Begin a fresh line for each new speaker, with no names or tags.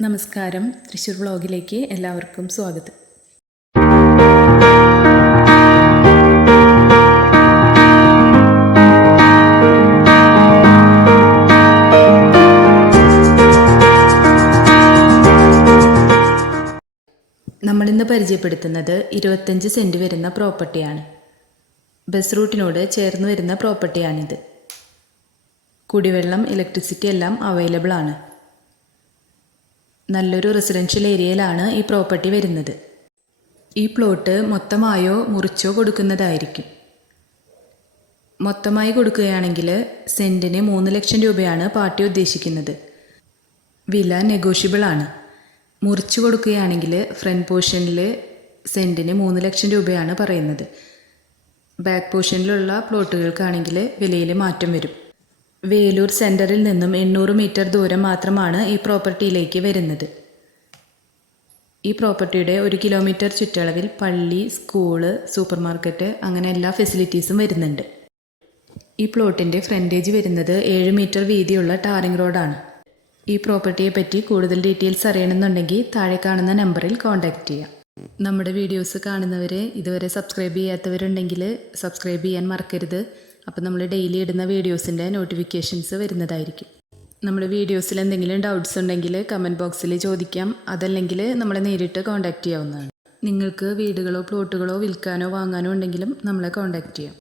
നമസ്കാരം. തൃശ്ശൂർ വ്ളോഗിലേക്ക് എല്ലാവർക്കും സ്വാഗതം. നമ്മളിന്ന് പരിചയപ്പെടുത്തുന്നത് ഇരുപത്തഞ്ച് സെന്റ് വരുന്ന പ്രോപ്പർട്ടിയാണ്. ബസ് റൂട്ടിനോട് ചേർന്ന് വരുന്ന പ്രോപ്പർട്ടിയാണിത്. കുടിവെള്ളം ഇലക്ട്രിസിറ്റി എല്ലാം അവൈലബിൾ ആണ്. നല്ലൊരു റെസിഡൻഷ്യൽ ഏരിയയിലാണ് ഈ പ്രോപ്പർട്ടി വരുന്നത്. ഈ പ്ലോട്ട് മൊത്തമായോ മുറിച്ചോ കൊടുക്കുന്നതായിരിക്കും. മൊത്തമായി കൊടുക്കുകയാണെങ്കിൽ സെന്റിന് മൂന്ന് ലക്ഷം രൂപയാണ് പാർട്ടി ഉദ്ദേശിക്കുന്നത്. വില നെഗോഷ്യബിൾ ആണ്. മുറിച്ചു കൊടുക്കുകയാണെങ്കിൽ ഫ്രണ്ട് പോർഷനിൽ സെന്റിന് മൂന്ന് ലക്ഷം രൂപയാണ് പറയുന്നത്. ബാക്ക് പോർഷനിലുള്ള പ്ലോട്ടുകൾക്കാണെങ്കിൽ വിലയിൽ മാറ്റം വരും. വേലൂർ സെന്ററിൽ നിന്നും എണ്ണൂറ് മീറ്റർ ദൂരം മാത്രമാണ് ഈ പ്രോപ്പർട്ടിയിലേക്ക് വരുന്നത്. ഈ പ്രോപ്പർട്ടിയുടെ ഒരു കിലോമീറ്റർ ചുറ്റളവിൽ പള്ളി സ്കൂൾ സൂപ്പർ മാർക്കറ്റ് അങ്ങനെ എല്ലാ ഫെസിലിറ്റീസും വരുന്നുണ്ട്. ഈ പ്ലോട്ടിന്റെ ഫ്രണ്ടേജ് വരുന്നത് ഏഴ് മീറ്റർ വീതിയുള്ള ടാറിംഗ് റോഡാണ്. ഈ പ്രോപ്പർട്ടിയെ പറ്റി കൂടുതൽ ഡീറ്റെയിൽസ് അറിയണമെന്നുണ്ടെങ്കിൽ താഴെ കാണുന്ന നമ്പറിൽ കോൺടാക്റ്റ് ചെയ്യാം. നമ്മുടെ വീഡിയോസ് കാണുന്നവരെ ഇതുവരെ സബ്സ്ക്രൈബ് ചെയ്യാത്തവരുണ്ടെങ്കിൽ സബ്സ്ക്രൈബ് ചെയ്യാൻ മറക്കരുത്. അപ്പോൾ നമ്മൾ ഡെയിലി ഇടുന്ന വീഡിയോസിന്റെ നോട്ടിഫിക്കേഷൻസ് വരുന്നതായിരിക്കും. നമ്മുടെ വീഡിയോസിൽ എന്തെങ്കിലും ഡൗട്ട്സ് ഉണ്ടെങ്കിൽ കമന്റ് ബോക്സിൽ ചോദിക്കാം. അതല്ലെങ്കിൽ നമ്മളെ നേരിട്ട് കോൺടാക്റ്റ് ചെയ്യാവുന്നതാണ്. നിങ്ങൾക്ക് വീടുകളോ പ്ലോട്ടുകളോ വിൽക്കാനോ വാങ്ങാനോ ഉണ്ടെങ്കിലും നമ്മളെ കോൺടാക്റ്റ് ചെയ്യാം.